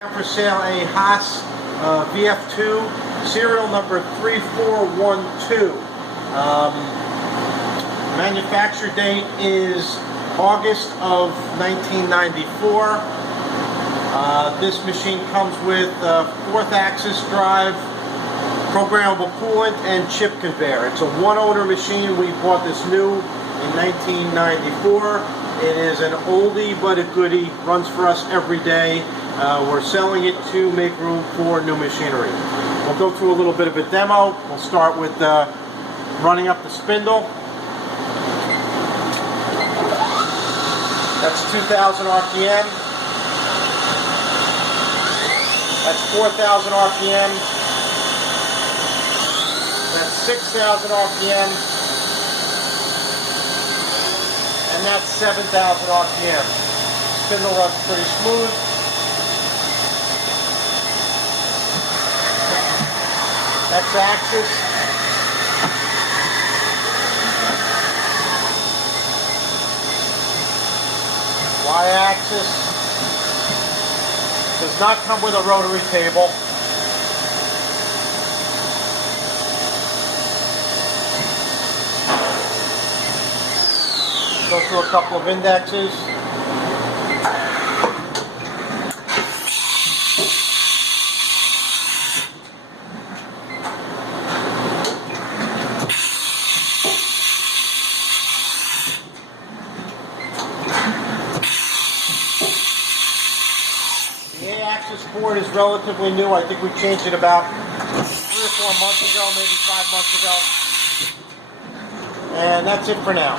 For sale a HAAS VF-2 serial number 3412. Manufacture date is August of 1994. This machine comes with fourth axis drive, programmable coolant, and chip conveyor. It's a one-owner machine. We bought this new in 1994. It is an oldie but a goodie. Runs for us every day. We're selling it to make room for new machinery. We'll go through a little bit of a demo. We'll start with running up the spindle. That's 2,000 RPM. That's 4,000 RPM. That's 6,000 RPM. And that's 7,000 RPM. Spindle runs pretty smooth. X-axis. Y-axis. Does not come with a rotary table. Go through a couple of indexes. The A-axis board is relatively new. I think we changed it about 3 or 4 months ago, maybe 5 months ago. And that's it for now.